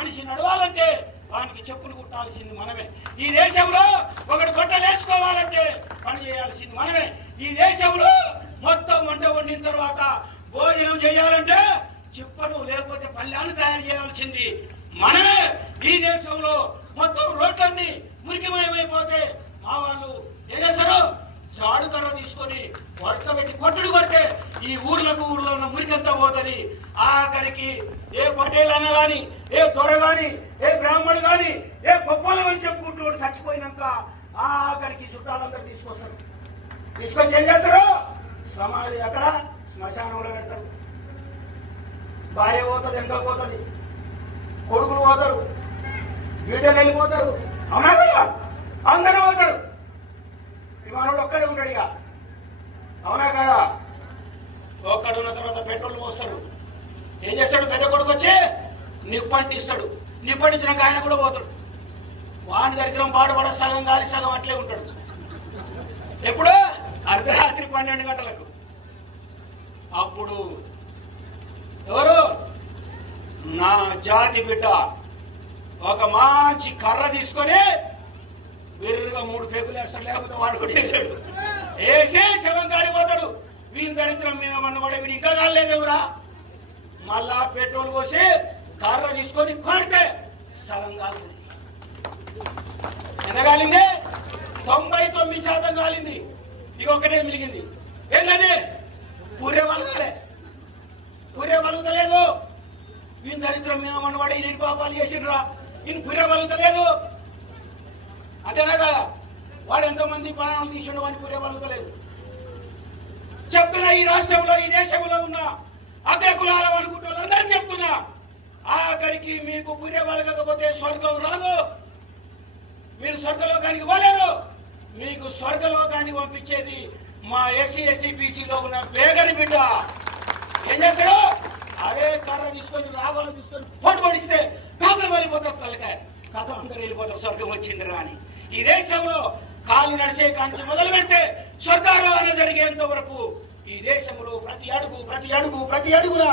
మనిషి నడవాలంటే వానికి చెప్పులు కుట్టాల్సింది మనమే. ఈ దేశంలో ఒకటి బట్టలు వేసుకోవాలంటే పని చేయాల్సింది మనమే. ఈ దేశంలో మొత్తం వంట వండిన తర్వాత భోజనం చేయాలంటే చిప్పలు లేకపోతే పళ్ళాన్ని తయారు చేయాల్సింది మనమే. ఈ దేశంలో మొత్తం రోడ్లన్నీ మురికిమయమైపోతే మా వాళ్ళు ఏం చేస్తారు? జాడు కర్ర తీసుకొని వడకబెట్టి కొట్టుడు కొడితే ఈ ఊర్లో ఉన్న మురికంతా పోతుంది. ఆఖరికి ఏ పటేల్ అన్న గాని, ఏ దొర గాని, ఏ బ్రాహ్మణుడు గాని, ఏ గొప్పలం అని చెప్పుకుంటూ చచ్చిపోయినాక ఆఖరికి చుట్టాలందరూ తీసుకొస్తారు. తీసుకొచ్చి ఏం చేస్తారు? సమాధి అక్కడ శ్మశానంలో పెడతారు. భార్య పోతుంది, ఎంత పోతుంది, కొడుకులు పోతారు, బిడ్డలు వెళ్ళిపోతారు. అవునా కదా? అందరూ పోతారు. మనోడు ఒక్కడే ఉంటాడు. ఇక అవునా కదా? ఒక్కడున్న తర్వాత పెట్రోల్ పోస్తాడు. ఏం చేస్తాడు? పెద్ద కొడుకు వచ్చి నిప్పంటిస్తాడు. నిప్పంటించినాక ఆయన కూడా పోతాడు. వాని దరిద్రం పాటుపడ సగం గాలి సగం అట్లే ఉంటాడు. ఎప్పుడు? అర్ధరాత్రి 12 గంటలకు. అప్పుడు ఎవరు? నా జాతి బిడ్డ ఒక మంచి కర్ర తీసుకొని వీరుగా 3 పేగులు వేస్తాడు. లేకపోతే వాడు కూడా వెళ్ళాడు. వేసే శవం కాడిపోతాడు. వీని దరిద్రం మీద మన్నబడే వీడు ఇంకా కాలేదేవురా. మళ్ళా పెట్రోల్ పోసి కర్ర తీసుకొని కొడితే సగం కాలింది. ఎంత కాలింది? 99% కాలింది. ఇక ఒకటే మిలిగింది. ఏంటది? పూరే వలగలే. పూరే వలుగుతలేదు. వీని దరిద్రం మీద మన్నబడే ఈయన పాపాలు చేసిండ్రా. ఈయన పూరే వలుగుతలేదు. అంతేనా కదా? వాడు ఎంతమంది ప్రాణాలు తీసుండు అని పూరే వలుగుతలేదు. చెప్తున్నా, ఈ రాష్ట్రంలో ఈ దేశంలో ఉన్న అగ్రకులాల అనుకుంటున్నారని చెప్తున్నా. ఆఖరికి మీకు పూరే వలగకపోతే స్వర్గం రాదు. మీరు స్వర్గలోకానికి పోలేరు. మీకు స్వర్గలోకానికి పంపించేది మా ఎస్సీ ఎస్టీ బీసీలో ఉన్న పేగని బిడ్డ. ఏం చేస్తాడు? అదే కర్ర తీసుకొని రాగోలు తీసుకొని పోటు పడిస్తే కాపులు వెళ్ళిపోతారు. తలకాయ కథ అందరూ వెళ్ళిపోతారు. స్వర్గం వచ్చింది రాని. ఈ దేశంలో కాళ్ళు నడిచే కాంచి మొదలు పెడితే స్వర్గారోహణ జరిగేంత వరకు ఈ దేశంలో ప్రతి అడుగున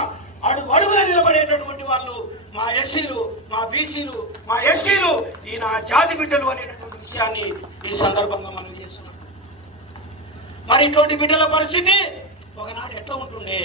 అడుగున నిలబడేటటువంటి వాళ్ళు మా ఎస్సీలు, మా బీసీలు, మా ఎస్టీలు, ఈ నా జాతి బిడ్డలు అనేటటువంటి విషయాన్ని ఈ సందర్భంగా మనం చేస్తున్నాం. మరి ఇటువంటి బిడ్డల పరిస్థితి ఒకనాడు ఎట్లా ఉంటుండే?